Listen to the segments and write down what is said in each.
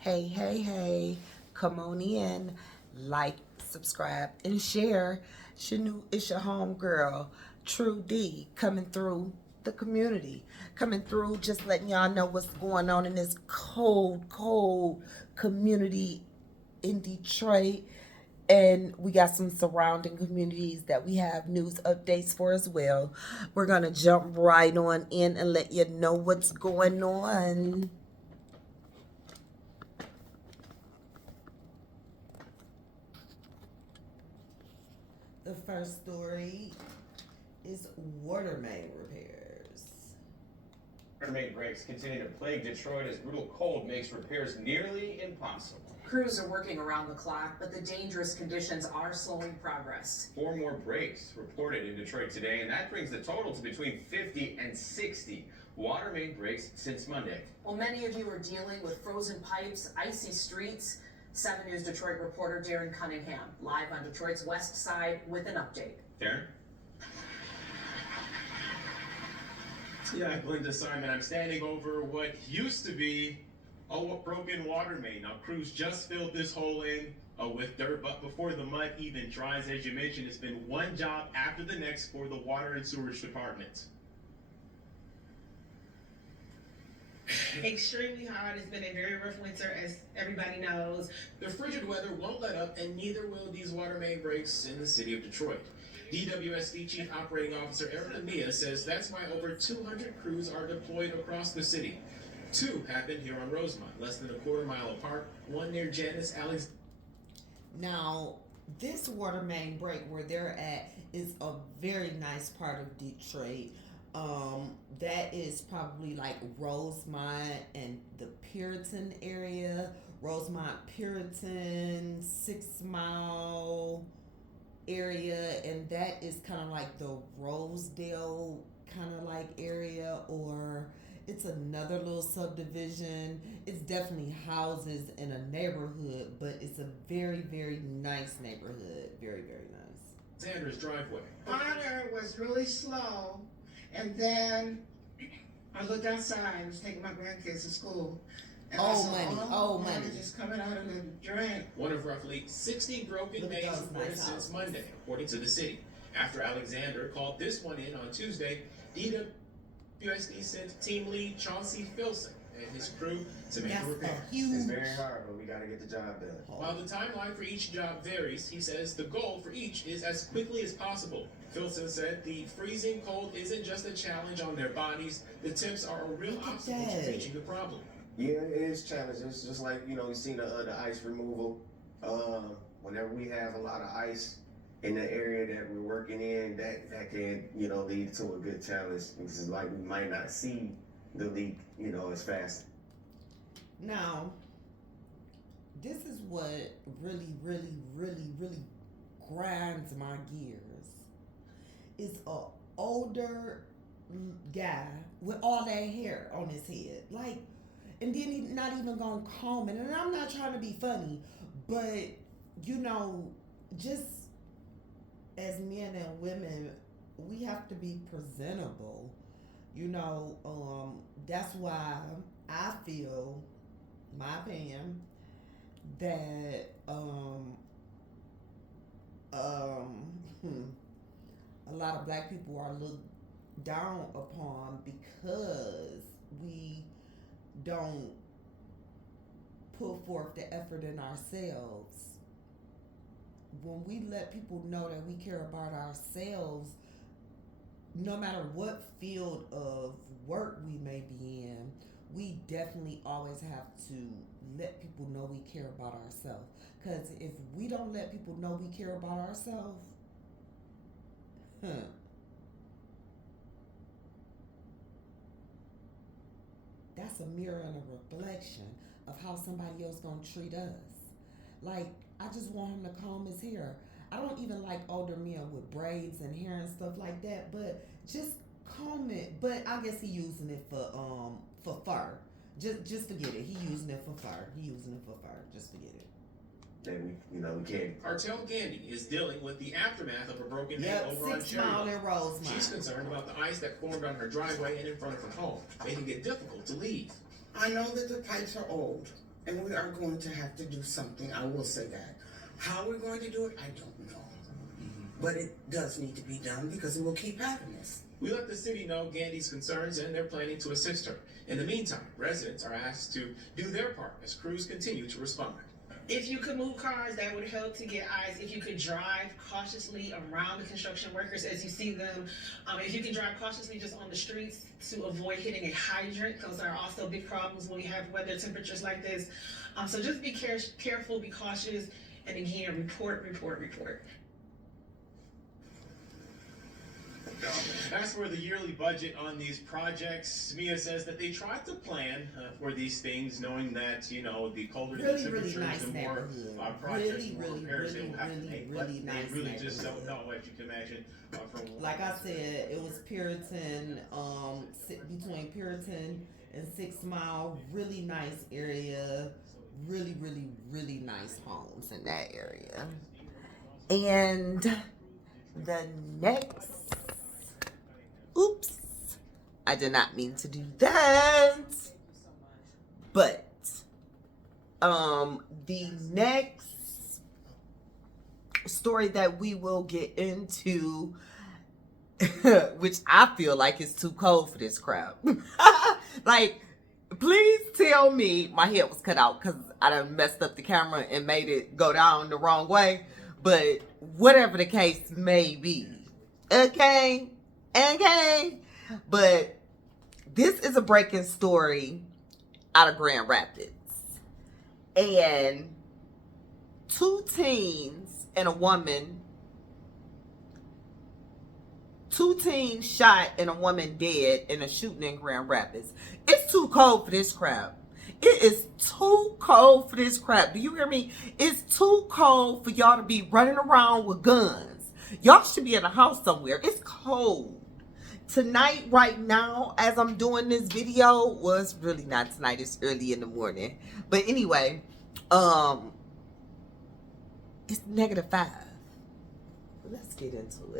Hey, hey, hey, come on in, like, subscribe, and share. It's your home girl, True D, coming through the community, coming through, just letting y'all know what's going on in this cold, cold community in Detroit. And we got some surrounding communities that we have news updates for as well. We're going to jump right on in and let you know what's going on. The first story is water main repairs. Water main breaks continue to plague Detroit as brutal cold makes repairs nearly impossible. Crews are working around the clock, but the dangerous conditions are slowing progress. 4 more breaks reported in Detroit today, and that brings the total to between 50 and 60 water main breaks since Monday. Well, many of you are dealing with frozen pipes, icy streets. 7 News Detroit reporter Darren Cunningham, live on Detroit's west side with an update. Darren? Yeah, Glenda Simon. I'm standing over what used to be a broken water main. Now, crews just filled this hole in with dirt, but before the mud even dries, as you mentioned, it's been one job after the next for the Water and Sewerage Department. Extremely hot. It's been a very rough winter, as everybody knows. The frigid weather won't let up, and neither will these water main breaks in the city of Detroit. DWSD Chief Operating Officer Aaron Amia says that's why over 200 crews are deployed across the city. 2 happened here on Rosemont, less than a quarter-mile apart, one near Janice Alley's. Now, this water main break where they're at is a very nice part of Detroit. That is probably like Rosemont and the Puritan area. Rosemont, Puritan, 6 Mile area, and that is kind of like the Rosedale kind of like area, or it's another little subdivision. It's definitely houses in a neighborhood, but it's a very, very nice neighborhood. Very, very nice. Sanders driveway. Water was really slow, and then I looked outside. I was taking my grandkids to school. And I saw all the water just coming out of the drain. One of roughly 60 broken mains reported since Monday, according to the city. After Alexander called this one in on Tuesday, DWSD sent team lead Chauncey Filson and his crew to make the repair. It's very hard, but we got to get the job done. While the timeline for each job varies, he says the goal for each is as quickly as possible. Filson said the freezing cold isn't just a challenge on their bodies, the temps are a real obstacle to reaching the problem. Yeah, it is challenging. It's just like, we've seen the ice removal. Whenever we have a lot of ice in the area that we're working in, that can, lead to a good challenge. It's like we might not see the leak, as fast. Now, this is what really, really, really, really grinds my gears. Is a older guy with all that hair on his head, like, and then he not even gonna comb it. And I'm not trying to be funny, but just as men and women, we have to be presentable. That's why I feel, my opinion, that a lot of black people are looked down upon because we don't put forth the effort in ourselves. When we let people know that we care about ourselves, no matter what field of work we may be in, we definitely always have to let people know we care about ourselves. Because if we don't let people know we care about ourselves, that's a mirror and a reflection of how somebody else gonna treat us. Like, I just want him to comb his hair. I don't even like older men with braids and hair and stuff like that, but just comb it. But I guess he using it for fur. Just forget it. He using it for fur. Just forget it. That we can't. Artel Gandy is dealing with the aftermath of a broken main over on 6 Mile Cherry. and Rosemont. She's concerned about the ice that formed on her driveway and in front of her home, making it difficult to leave. I know that the pipes are old, and we are going to have to do something. I will say that. How we're going to do it, I don't know. But it does need to be done because it will keep having this. We let the city know Gandy's concerns and they're planning to assist her. In the meantime, residents are asked to do their part as crews continue to respond. If you could move cars, that would help to get eyes. If you could drive cautiously around the construction workers as you see them. If you can drive cautiously just on the streets to avoid hitting a hydrant. Those are also big problems when we have weather temperatures like this. So just be careful, be cautious, and again, report. As for the yearly budget on these projects, Mia says that they tried to plan for these things, knowing that, you know, the colder the temperatures, nice the more projects, the more repairs they will have to make. But they really just don't know, as you can imagine. Like I said, it was Puritan, between Puritan and 6 Mile. Really nice area. Really nice homes in that area. And the next, oops, I did not mean to do that. But the next story that we will get into, which I feel like is too cold for this crap. Like, please tell me my head was cut out because I done messed up the camera and made it go down the wrong way. But whatever the case may be, okay. But this is a breaking story out of Grand Rapids. And 2 teens and a woman, 2 teens shot and a woman dead in a shooting in Grand Rapids. It's too cold for this crap. It is too cold for this crap. Do you hear me? It's too cold for y'all to be running around with guns. Y'all should be in a house somewhere. It's cold. Tonight, right now, as I'm doing this video, well, it's really not tonight. It's early in the morning. But anyway, it's -5. Let's get into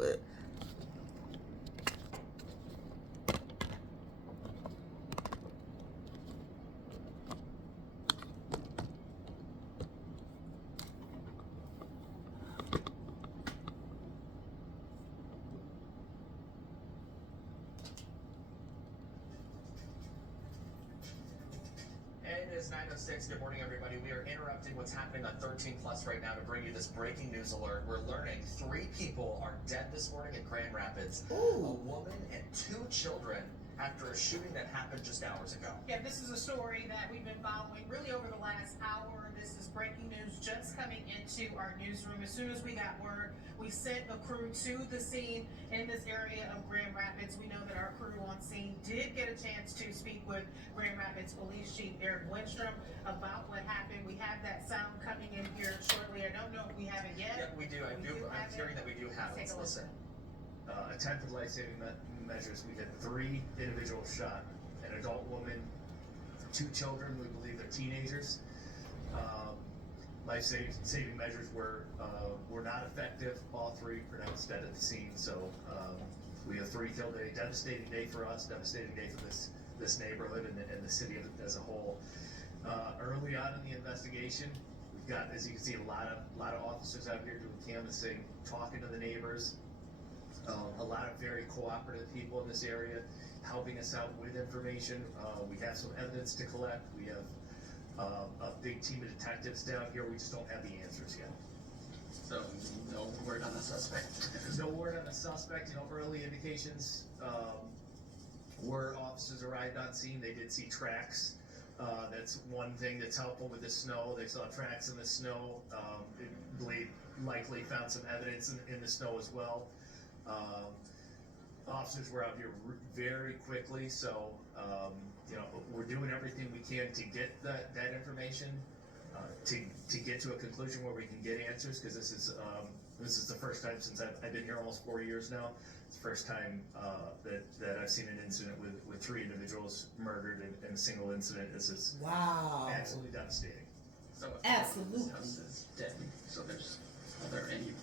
it. It is 9:06. Good morning, everybody. We are interrupting what's happening on 13 Plus right now to bring you this breaking news alert. We're learning 3 people are dead this morning in Grand Rapids. Ooh. A woman and 2 children after a shooting that happened just hours ago. Yeah, this is a story that we've been following really over the last hour. This is breaking news just coming into our newsroom. As soon as we got word, we sent a crew to the scene in this area of Grand Rapids. We know that our crew on scene did get a chance to speak with Grand Rapids Police Chief Eric Winstrom about what happened. We have that sound coming in here shortly. I don't know if we have it yet. Yeah, we do. I'm hearing that we do have it. Let's take a listen. Attempted life-saving measures. We had 3 individuals shot, an adult woman, 2 children, we believe they're teenagers. Life-saving measures were not effective. All 3 pronounced dead at the scene. So we have 3 killed. A devastating day for us, devastating day for this neighborhood and the city as a whole. Early on in the investigation, we've got, as you can see, a lot of officers out here doing canvassing, talking to the neighbors. A lot of very cooperative people in this area helping us out with information. We have some evidence to collect. We have a big team of detectives down here. We just don't have the answers yet. So, no word on the suspect. There's no word on the suspect. You know, early indications were officers arrived on scene. They did see tracks. That's one thing that's helpful with the snow. They saw tracks in the snow. They likely found some evidence in the snow as well. Officers were out here very quickly, so you know, we're doing everything we can to get that information, to get to a conclusion where we can get answers, because this is the first time since I've been here almost 4 years now. It's the first time that I've seen an incident with 3 individuals murdered in a single incident. This is Wow. absolutely devastating. So Absolutely. This house is dead. So are there any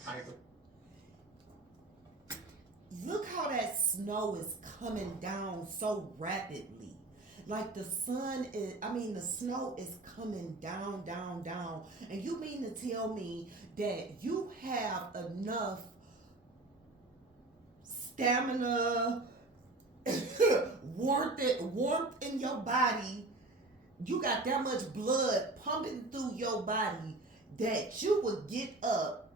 Look how that snow is coming down so rapidly. Like the snow is coming down, down, down. And you mean to tell me that you have enough stamina, warmth in your body, you got that much blood pumping through your body that you would get up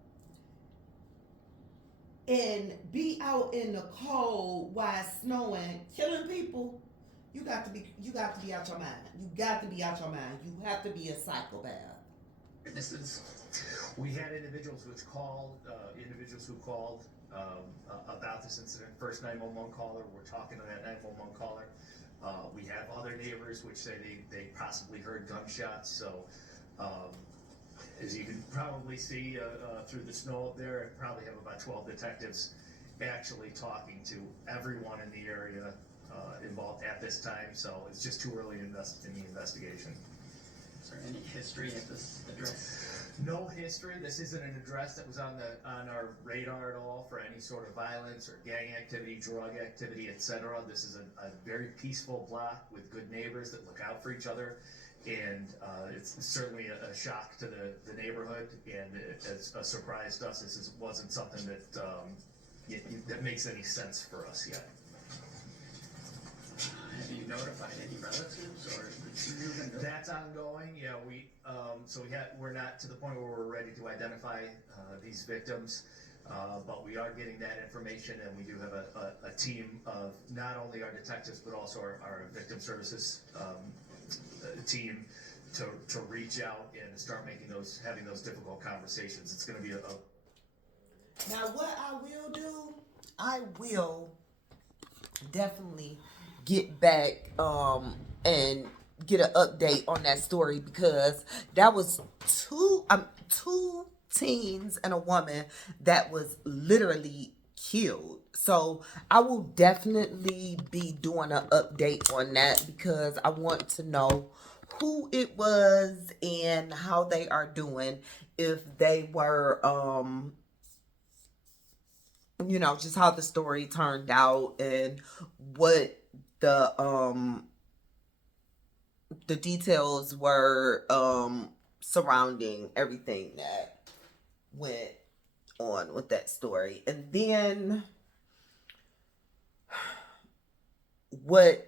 and be out in the cold while it's snowing, killing people? You got to be out your mind. You got to be out your mind. You have to be a psychopath. We had individuals who called about this incident. First 911 caller, we're talking to that 911 caller. We have other neighbors which say they possibly heard gunshots. So as you can probably see through the snow up there, I probably have about 12 detectives actually talking to everyone in the area involved at this time. So it's just too early to invest in the investigation. Is there any history at this address? No history. This isn't an address that was on our radar at all for any sort of violence or gang activity, drug activity, etc. This is a very peaceful block with good neighbors that look out for each other, and it's certainly a shock to the neighborhood, and it's a surprise to us. This wasn't something that makes any sense for us yet. Have you notified any relatives or? That's ongoing. Yeah, we're not to the point where we're ready to identify these victims, but we are getting that information, and we do have a team of not only our detectives but also our victim services team to reach out and start having those difficult conversations. It's going to be Now, what I will do, I will definitely get back and get an update on that story, because that was two teens and a woman that was literally killed. So I will definitely be doing an update on that, because I want to know who it was and how they are doing, if they were just how the story turned out and what the details were surrounding everything that went on with that story. And then what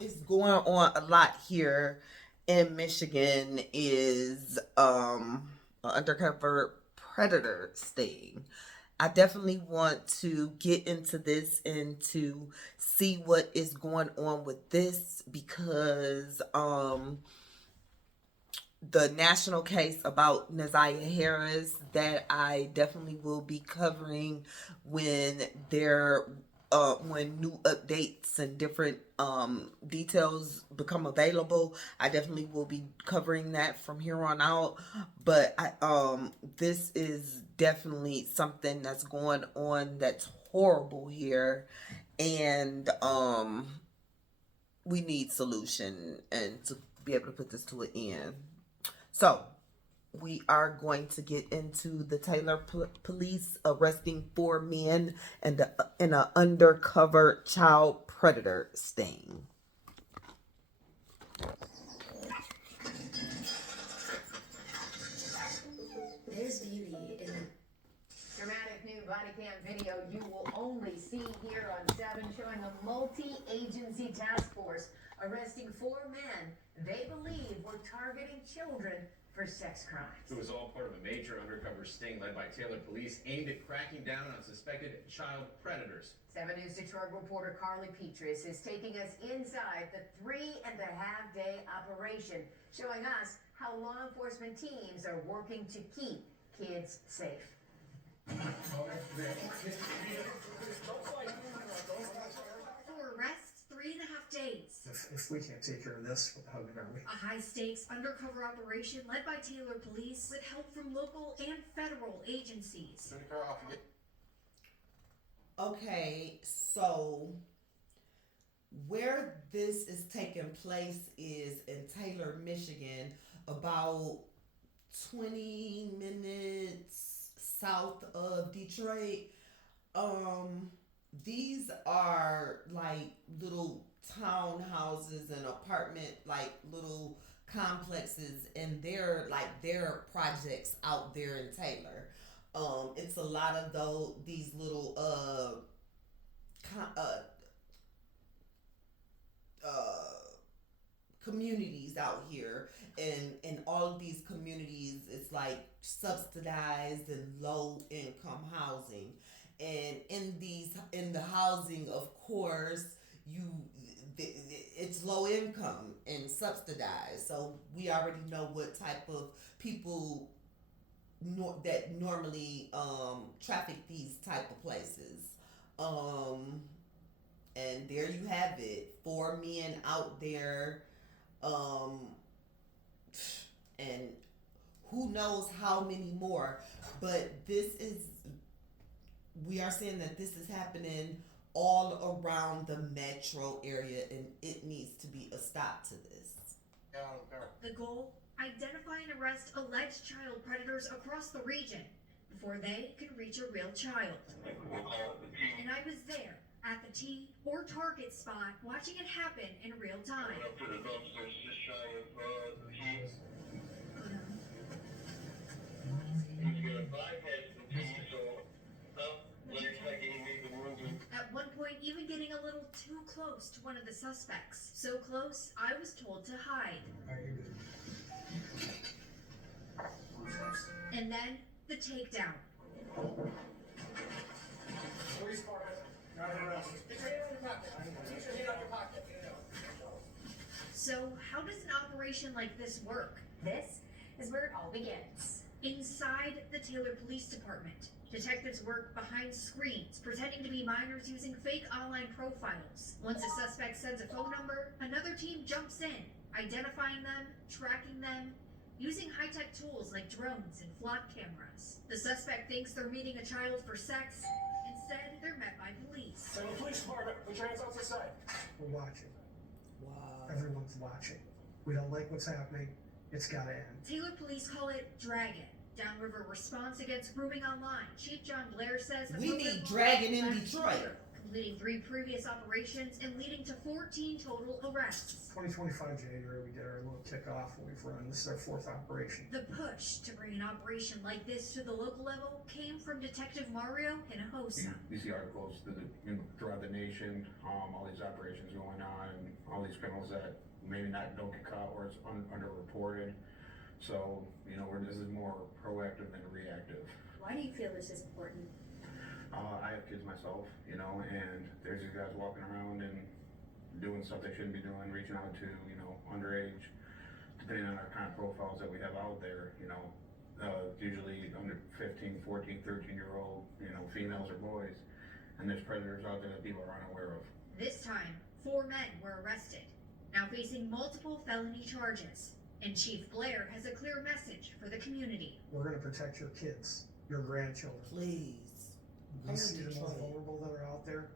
is going on a lot here in Michigan is an undercover predator sting. I definitely want to get into this and to see what is going on with this, because the national case about Naziah Harris that I definitely will be covering when new updates and different details become available. I definitely will be covering that from here on out. But this is definitely something that's going on that's horrible here, and we need solution and to be able to put this to an end. So we are going to get into the Taylor police arresting 4 men in an undercover child predator sting. There's beauty in dramatic new body cam video you will only see here on 7, showing a multi-agency task force arresting 4 men they believe were targeting children for sex crimes. It was all part of a major undercover sting led by Taylor police aimed at cracking down on suspected child predators. 7 News Detroit reporter Carly Petrus is taking us inside the 3.5-day operation, showing us how law enforcement teams are working to keep kids safe. For arrests, 3.5 days. If we can't take care of this, how good are we? A high-stakes undercover operation led by Taylor Police with help from local and federal agencies. Okay, so where this is taking place is in Taylor, Michigan, about 20 minutes south of Detroit. These are like little townhouses and apartment like little complexes, and their projects out there in Taylor. It's a lot of these little communities out here, and all of these communities, it's like subsidized and low income housing, and in the housing, of course, it's low income and subsidized, so we already know what type of people that normally traffic these type of places. And there you have it, 4 men out there, and who knows how many more. But we are saying that this is happening all around the metro area, and it needs to be a stop to this. The goal? Identify and arrest alleged child predators across the region before they can reach a real child. And I was there at the T or Target spot watching it happen in real time. At one point, even getting a little too close to one of the suspects. So close, I was told to hide. And then the takedown. So, how does an operation like this work? This is where it all begins. Inside the Taylor Police Department, detectives work behind screens, pretending to be minors using fake online profiles. Once a suspect sends a phone number, another team jumps in, identifying them, tracking them, using high-tech tools like drones and flock cameras. The suspect thinks they're meeting a child for sex. Instead, they're met by police. So the police department, put your hands out to the side. We're watching. Wow. Everyone's watching. We don't like what's happening. It's gotta end. Taylor police call it Dragon. Downriver response against grooming online. Chief John Blair says we need Dragon in Detroit. Completing 3 previous operations and leading to 14 total arrests. 2025 January, we did our little kickoff when we've run. This is our 4th operation. The push to bring an operation like this to the local level came from Detective Mario Hinojosa. You see articles throughout the nation, all these operations going on, and all these criminals that maybe don't get caught or it's underreported. So, this is more proactive than reactive. Why do you feel this is important? I have kids myself, and there's these guys walking around and doing stuff they shouldn't be doing, reaching out to, underage, depending on our kind of profiles that we have out there, usually under 15, 14, 13-year-old, females or boys, and there's predators out there that people are unaware of. This time, 4 men were arrested, now facing multiple felony charges. And Chief Blair has a clear message for the community. We're going to protect your kids, your grandchildren. Please. We see the most vulnerable that are out there.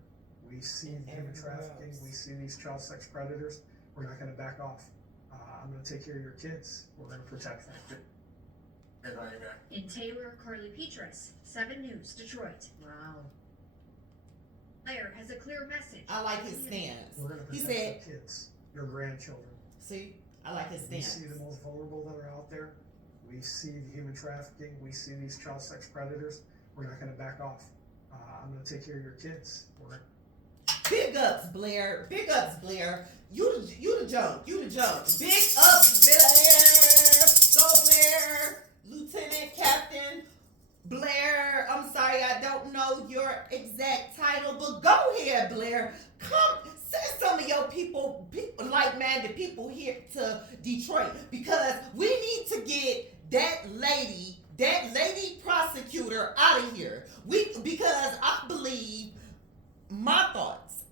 We see human trafficking. We see these child sex predators. We're not going to back off. I'm going to take care of your kids. We're going to protect them. In Taylor, Carly Petras, 7 News, Detroit. Wow. Blair has a clear message. I like his stance. We're going to protect your kids, your grandchildren. See? I like his stance. We see the most vulnerable that are out there. We see the human trafficking. We see these child sex predators. We're not going to back off. I'm going to take care of your kids. Big ups, Blair. Big ups, Blair. You the junk. You the junk. Big ups, Blair. Go, Blair. Lieutenant Captain Blair. I'm sorry, I don't know your exact title, but go ahead, Blair. Come. Send some of your people, like-minded people here to Detroit, because we need to get that lady prosecutor out of here. Because I believe,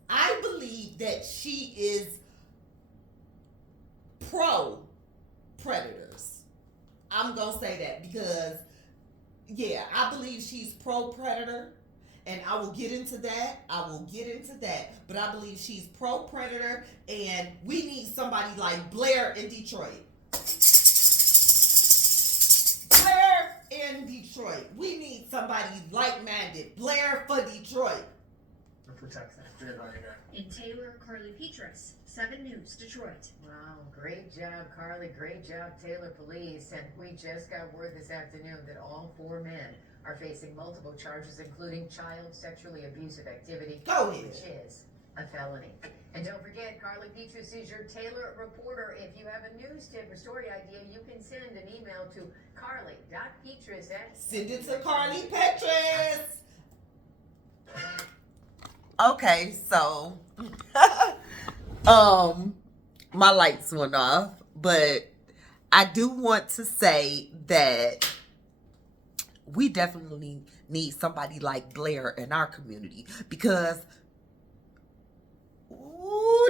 I believe that she is pro-predators. I'm going to say that because, I believe she's pro-predator. And I will get into that. But I believe she's pro-predator, and we need somebody like Blair in Detroit. Blair in Detroit. We need somebody like-minded. Blair for Detroit. to protect them. In Taylor, Carly Petrus, 7 News, Detroit. Wow, great job, Carly. Great job, Taylor Police. And we just got word this afternoon that all 4 men are facing multiple charges, including child sexually abusive activity, which is a felony. And don't forget, Carly Petrus is your Taylor reporter. If you have a news tip or story idea, you can send an email to carly.petrus Send it to Carly Petrus. Okay, so my lights went off, but I do want to say that we definitely need somebody like Blair in our community, because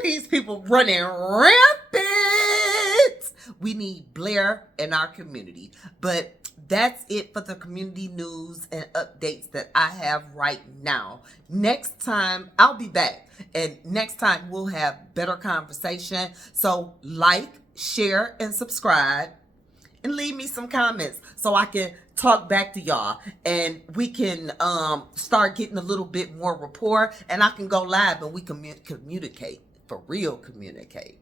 these people running rampant. We need Blair in our community. But that's it for the community news and updates that I have right now. Next time, I'll be back. And next time, we'll have better conversation. So like, share, and subscribe. And leave me some comments so I can talk back to y'all. And we can start getting a little bit more rapport. And I can go live and we can communicate. For real communicate.